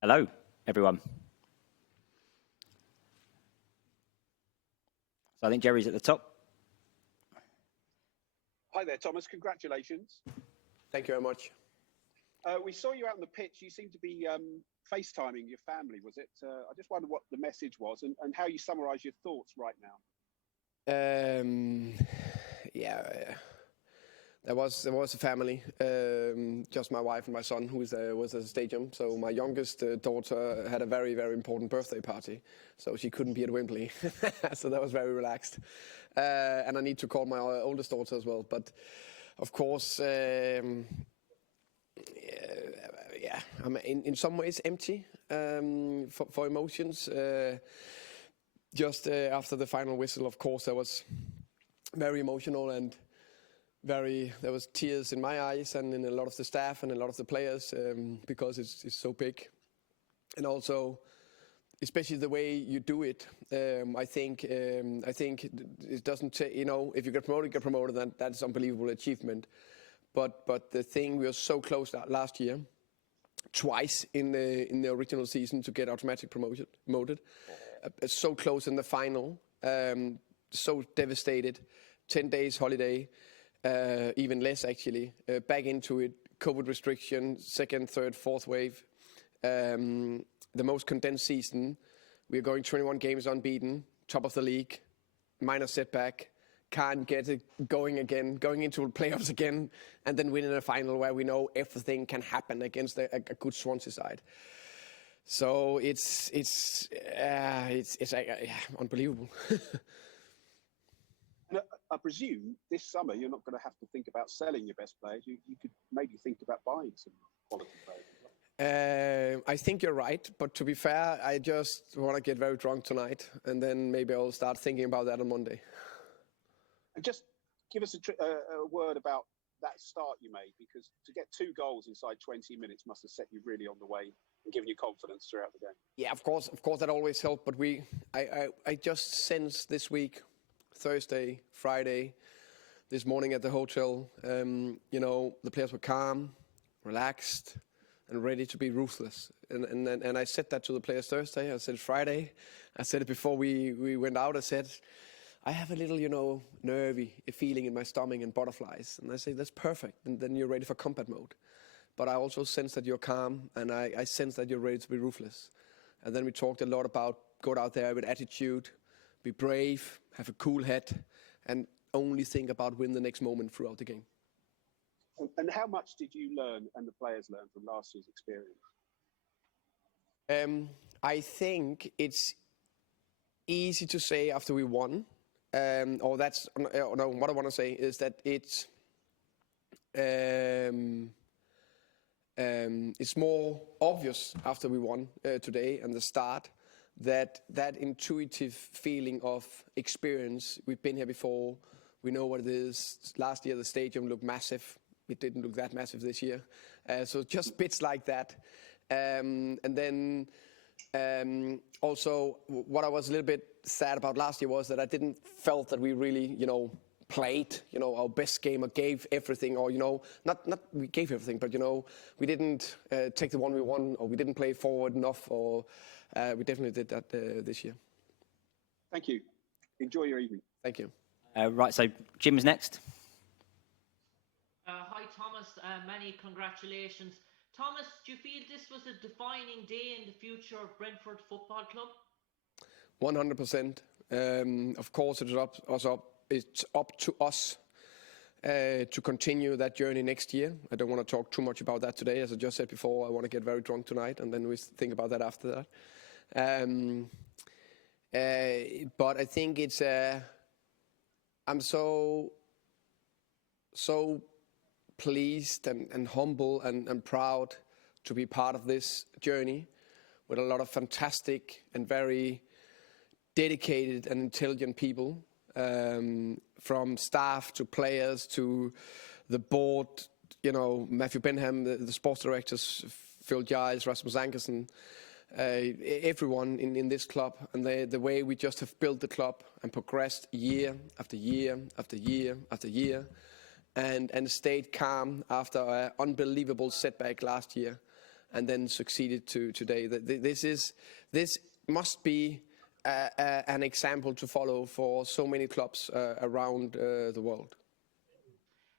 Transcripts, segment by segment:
Hello, everyone. So I think Jerry's at the top. Hi there, Thomas. Congratulations. Thank you very much. We saw you out on the pitch. You seem to be FaceTiming your family, was it? I just wondered what the message was and how you summarise your thoughts right now. There was a family, just my wife and my son who was at the stadium. So my youngest daughter had a very, very important birthday party, so she couldn't be at Wembley. So that was very relaxed. And I need to call my oldest daughter as well. But of course, I'm in some ways empty for emotions. Just after the final whistle, of course, I was very emotional and there was tears in my eyes and in a lot of the staff and a lot of the players because it's so big. And also, especially the way you do it, I think it doesn't say, if you get promoted, then that's unbelievable achievement. But the thing, we were so close last year, twice in the original season to get automatic promoted, so close in the final, so devastated, 10 days holiday, even less actually, back into it, COVID restriction, second, third, fourth wave, the most condensed season. We're going 21 games unbeaten, top of the league, minor setback, can't get it going again, going into playoffs again, and then winning a final where we know everything can happen against a good Swansea side. So it's unbelievable. I presume this summer you're not going to have to think about selling your best players. You could maybe think about buying some quality players. I think you're right, but to be fair, I just want to get very drunk tonight, and then maybe I'll start thinking about that on Monday. And just give us a word about that start you made, because to get 2 goals inside 20 minutes must have set you really on the way and given you confidence throughout the game. Yeah, of course that always helped, but I just sensed this week, Thursday, Friday, this morning at the hotel, the players were calm, relaxed, and ready to be ruthless. And I said that to the players Thursday, I said it Friday, I said it before we went out, I said, I have a little, nervy feeling in my stomach and butterflies. And I say, that's perfect, and then you're ready for combat mode. But I also sense that you're calm, and I sense that you're ready to be ruthless. And then we talked a lot about go out there with attitude, be brave, have a cool head, and only think about win the next moment throughout the game. And how much did you learn and the players learn from last year's experience? I think it's easy to say after we won, what I want to say is that it's more obvious after we won today and the start that intuitive feeling of experience. We've been here before. We know what it is. Last year the stadium looked massive. It didn't look that massive this year. So just bits like that. And then also what I was a little bit sad about last year was that I didn't felt that we really, played, our best game or gave everything, or, not we gave everything, but, we didn't take the one we won, or we didn't play forward enough, or we definitely did that this year. Thank you. Enjoy your evening. Thank you. Right, so Jim's next. Hi, Thomas. Many congratulations. Thomas, do you feel this was a defining day in the future of Brentford Football Club? 100%. Of course, it's up to us to continue that journey next year. I don't want to talk too much about that today. As I just said before, I want to get very drunk tonight, and then we think about that after that. But I think it's I'm so pleased and humble and proud to be part of this journey with a lot of fantastic and very dedicated and intelligent people, from staff to players to the board, Matthew Benham, the sports directors, Phil Giles, Rasmus Ankersen, everyone in this club, and the way we just have built the club and progressed year after year after year after year, and stayed calm after an unbelievable setback last year. and then succeeded to today. This must be an example to follow for so many clubs around the world.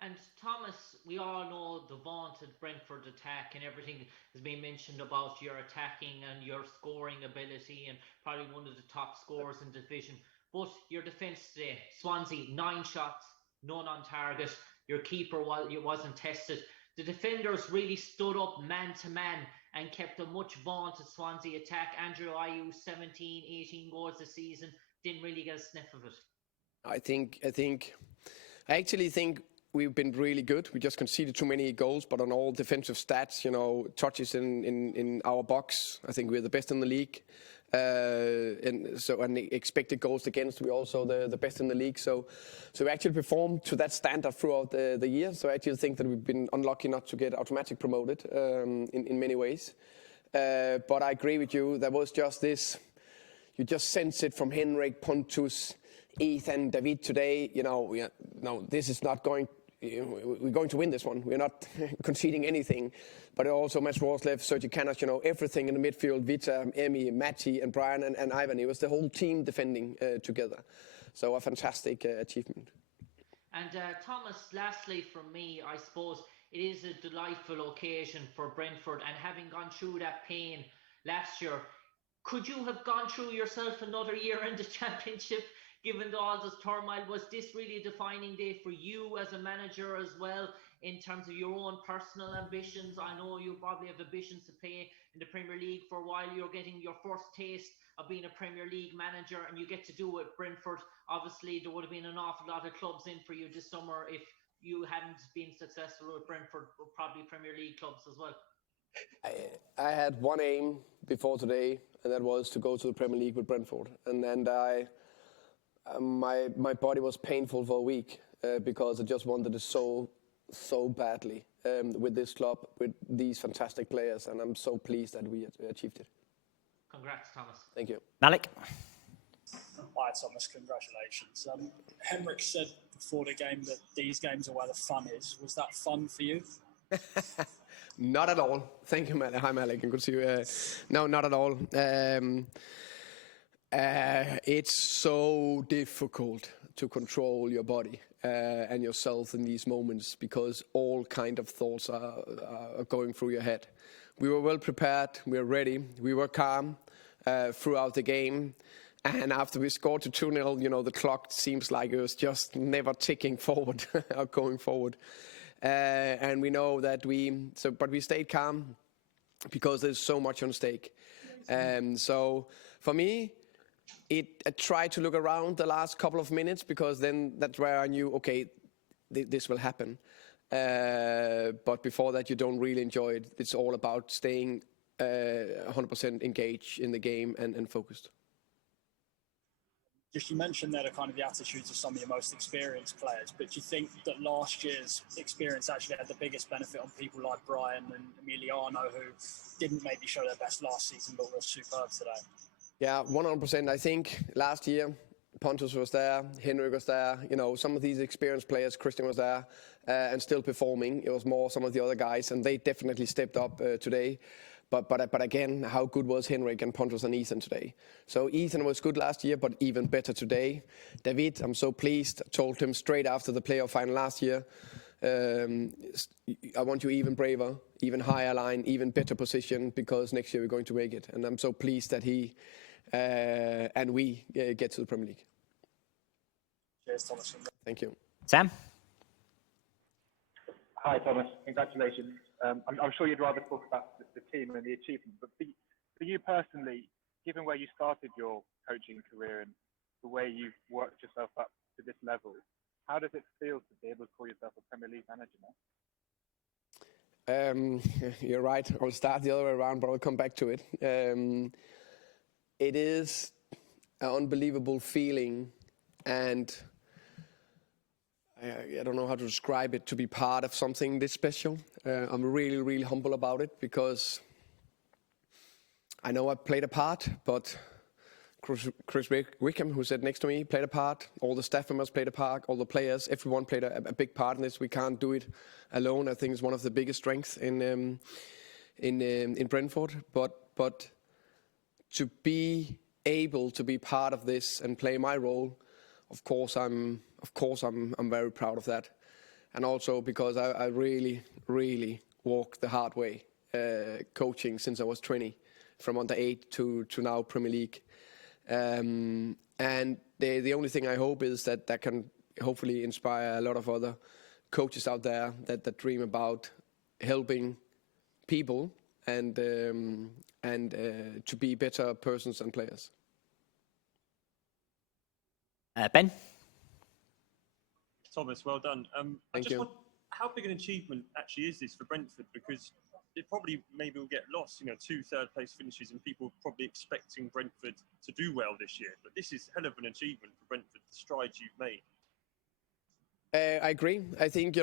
And Thomas, we all know the vaunted Brentford attack and everything has been mentioned about your attacking and your scoring ability and probably one of the top scorers in the division. But your defence today, Swansea, 9 shots, none on target. Your keeper wasn't tested. The defenders really stood up man to man and kept a much vaunted Swansea attack. Andrew Ayew, 17, 18 goals this season, didn't really get a sniff of it. I actually think we've been really good. We just conceded too many goals, but on all defensive stats, touches in our box, I think we're the best in the league. And expected goals against, we're also the best in the league. So we actually performed to that standard throughout the year. So I actually think that we've been unlucky not to get automatically promoted in many ways. But I agree with you. There was just this, you just sense it from Henrik, Pontus, Ethan, David today. This is not going. We're going to win this one. We're not conceding anything. But also Mads Rorslev, Sergi Canos, everything in the midfield, Vita, Emi, Matti, and Brian and Ivan. It was the whole team defending together. So a fantastic achievement. And Thomas, lastly from me, I suppose it is a delightful occasion for Brentford, and having gone through that pain last year, could you have gone through yourself another year in the Championship? Given all this turmoil, was this really a defining day for you as a manager as well, in terms of your own personal ambitions? I know you probably have ambitions to play in the Premier League for a while. You're getting your first taste of being a Premier League manager, and you get to do it at Brentford. Obviously, there would have been an awful lot of clubs in for you this summer if you hadn't been successful with Brentford, but probably Premier League clubs as well. I had one aim before today, and that was to go to the Premier League with Brentford. And my body was painful for a week because I just wanted it so badly with this club, with these fantastic players, and I'm so pleased that we achieved it. Congrats, Thomas. Thank you. Malik? Hi, Thomas. Congratulations. Henrik said before the game that these games are where the fun is. Was that fun for you? Not at all. Thank you, Malik. Hi, Malik. Good to see you. No, not at all. It's so difficult to control your body and yourself in these moments because all kind of thoughts are going through your head. We were well prepared. We were ready. We were calm throughout the game. And after we scored to 2-0, the clock seems like it was just never ticking forward or going forward. And we know that but we stayed calm because there's so much on stake. So for me, I tried to look around the last couple of minutes because then that's where I knew, okay, this will happen. But before that, you don't really enjoy it. It's all about staying 100% engaged in the game and focused. Just you mentioned there kind of the attitudes of some of your most experienced players, but do you think that last year's experience actually had the biggest benefit on people like Brian and Emiliano, who didn't maybe show their best last season but were superb today? Yeah, 100%. I think last year, Pontus was there, Henrik was there, some of these experienced players, Christian was there, and still performing. It was more some of the other guys, and they definitely stepped up today. But again, how good was Henrik and Pontus and Ethan today? So Ethan was good last year, but even better today. David, I'm so pleased. I told him straight after the playoff final last year, I want you even braver, even higher line, even better position, because next year we're going to make it. And I'm so pleased that he and we get to the Premier League. Cheers, Thomas. Thank you. Sam? Hi, Thomas. Congratulations. I'm sure you'd rather talk about the team and the achievement, but for you personally, given where you started your coaching career and the way you've worked yourself up to this level, how does it feel to be able to call yourself a Premier League manager now? You're right. I'll start the other way around, but I'll come back to it. It is an unbelievable feeling, and I don't know how to describe it, to be part of something this special. I'm really, really humble about it because I know I played a part, but Chris Wickham, who sat next to me, played a part. All the staff members played a part. All the players, everyone played a big part in this. We can't do it alone. I think it's one of the biggest strengths in in Brentford, but to be able to be part of this and play my role, of course I'm very proud of that, and also because I really walked the hard way, coaching since I was 20, from under 8 to now Premier League, and the only thing I hope is that can hopefully inspire a lot of other coaches out there that dream about helping people and to be better persons and players. Ben? Thomas, well done. Thank you. How big an achievement actually is this for Brentford? Because it probably maybe will get lost, 2 third-place finishes, and people probably expecting Brentford to do well this year. But this is hell of an achievement for Brentford, the strides you've made. I agree. I think, you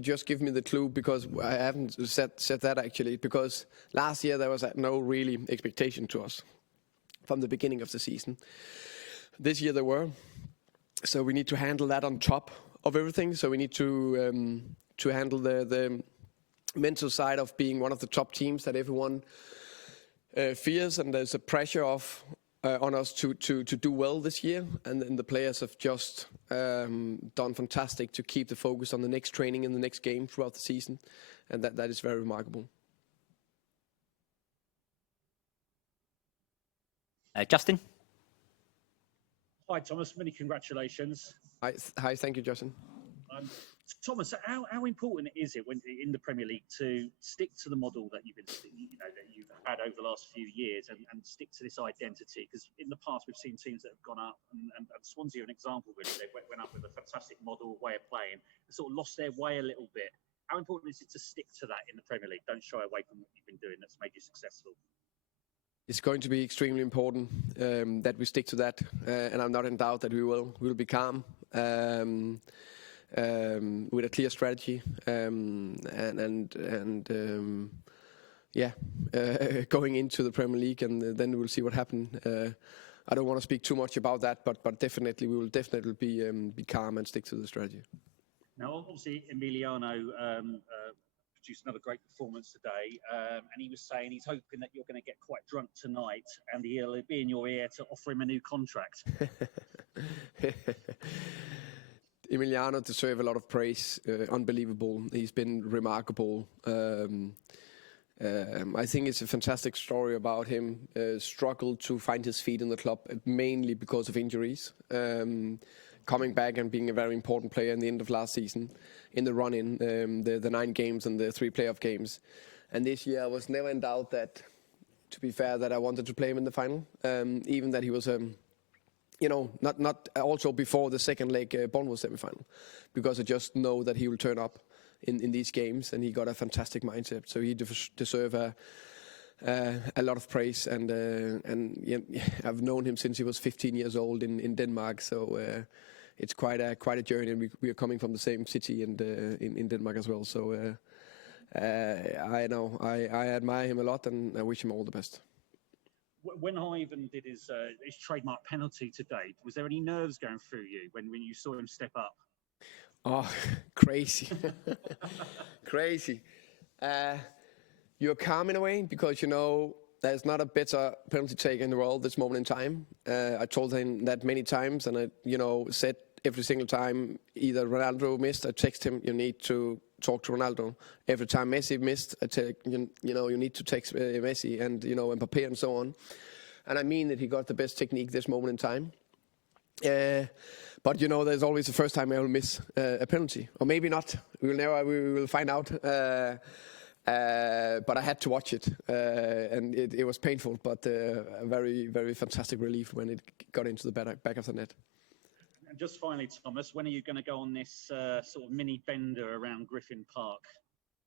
just give me the clue, because I haven't said that actually, because last year there was no really expectation to us from the beginning of the season. This year there were, so we need to handle that on top of everything. So we need to handle the mental side of being one of the top teams that everyone fears, and there's a pressure on us to do well this year, and then the players have just done fantastic to keep the focus on the next training and the next game throughout the season, and that is very remarkable. Justin? Hi, Thomas. Many congratulations. Hi, thank you, Justin. Thomas, how important is it when in the Premier League to stick to the model that you've had over the last few years and stick to this identity? Because in the past we've seen teams that have gone up, and Swansea are an example. Really, they went up with a fantastic model, way of playing, and sort of lost their way a little bit. How important is it to stick to that in the Premier League? Don't shy away from what you've been doing that's made you successful. It's going to be extremely important that we stick to that, and I'm not in doubt that we will. We'll be calm. With a clear strategy, going into the Premier League, and then we'll see what happens. I don't want to speak too much about that, but definitely we will definitely be calm and stick to the strategy. Now, obviously, Emiliano produced another great performance today, and he was saying he's hoping that you're going to get quite drunk tonight, and he'll be in your ear to offer him a new contract. Emiliano deserves a lot of praise. Unbelievable. He's been remarkable. I think it's a fantastic story about him. Struggled to find his feet in the club, mainly because of injuries. Coming back and being a very important player in the end of last season, in the run-in, the 9 games and the 3 playoff games. And this year I was never in doubt that, to be fair, that I wanted to play him in the final. Even that he was not also before the second leg Bournemouth semi-final, because I just know that he will turn up in these games, and he got a fantastic mindset. So he deserves a lot of praise, and I've known him since he was 15 years old in Denmark. So it's quite a journey, and we are coming from the same city and in Denmark as well. So I admire him a lot, and I wish him all the best. When Ivan did his trademark penalty today, was there any nerves going through you when you saw him step up? Oh, crazy. Crazy. You're calm in a way, because there's not a better penalty taker in the world this moment in time. I told him that many times, and I said every single time either Ronaldo missed, I text him, you need to talk to Ronaldo. Every time Messi missed, I tell you need to text Messi, and Mbappe and so on. And I mean that he got the best technique this moment in time. But there's always the first time I will miss a penalty, or maybe not. We will find out. But I had to watch it, and it was painful, but a very, very fantastic relief when it got into the back of the net. And just finally, Thomas, when are you going to go on this sort of mini bender around Griffin Park?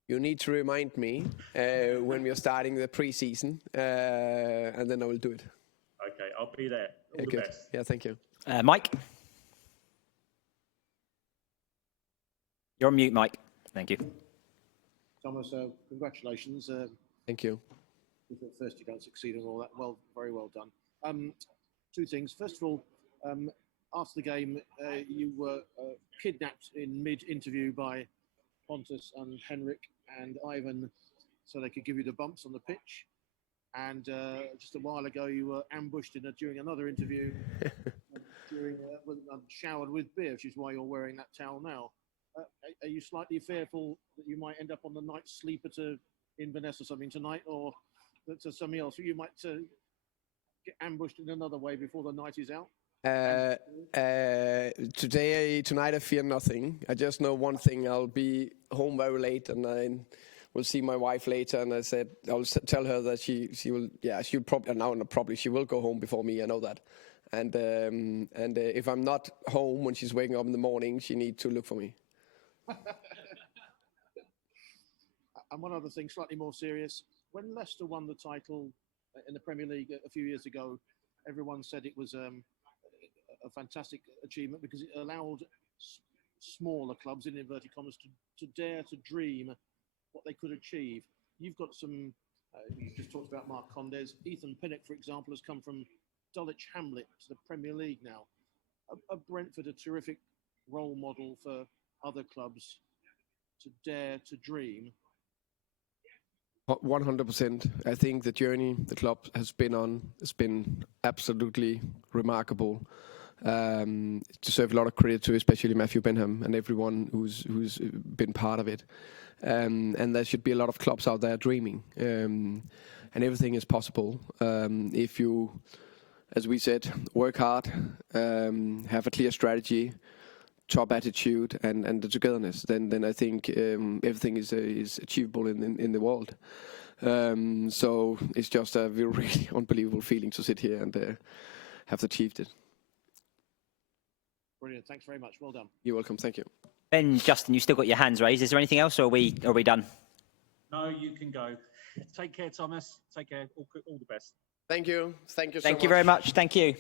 You need to remind me when we are starting the pre-season, and then I will do it. Okay, I'll be there. All the best. Yeah, thank you. Mike? You're on mute, Mike. Thank you. Thomas, congratulations. Thank you. If at first you don't succeed and all that, very well done. 2 things. First of all, after the game, you were kidnapped in mid-interview by Pontus and Henrik and Ivan so they could give you the bumps on the pitch. And just a while ago, you were ambushed during another interview, showered with beer, which is why you're wearing that towel now. Are you slightly fearful that you might end up on the night sleeper to Inverness or something tonight, or to something else? You might get ambushed in another way before the night is out? Tonight I fear nothing. I just know one thing: I'll be home very late, and I will see my wife later. And I said I'll tell her that she will. Yeah, she'll probably she will go home before me. I know that. And if I'm not home when she's waking up in the morning, she needs to look for me. And one other thing, slightly more serious. When Leicester won the title in the Premier League a few years ago, everyone said it was a fantastic achievement because it allowed smaller clubs, in inverted commas, to dare to dream what they could achieve. You've got some, you just talked about Mark Condes. Ethan Pinnock, for example, has come from Dulwich Hamlet to the Premier League now. Are Brentford a terrific role model for other clubs to dare to dream? 100%. I think the journey the club has been on has been absolutely remarkable. Deserve a lot of credit to especially Matthew Benham and everyone who's been part of it. And there should be a lot of clubs out there dreaming. And everything is possible if you, as we said, work hard, have a clear strategy, top attitude, and the togetherness. Then I think everything is achievable in the world. So it's just a really unbelievable feeling to sit here and have achieved it. Brilliant. Thanks very much. Well done. You're welcome. Thank you. Ben, Justin, you've still got your hands raised. Is there anything else, or are we done? No, you can go. Take care, Thomas. Take care. All the best. Thank you. Thank you so much. Thank you very much. Thank you.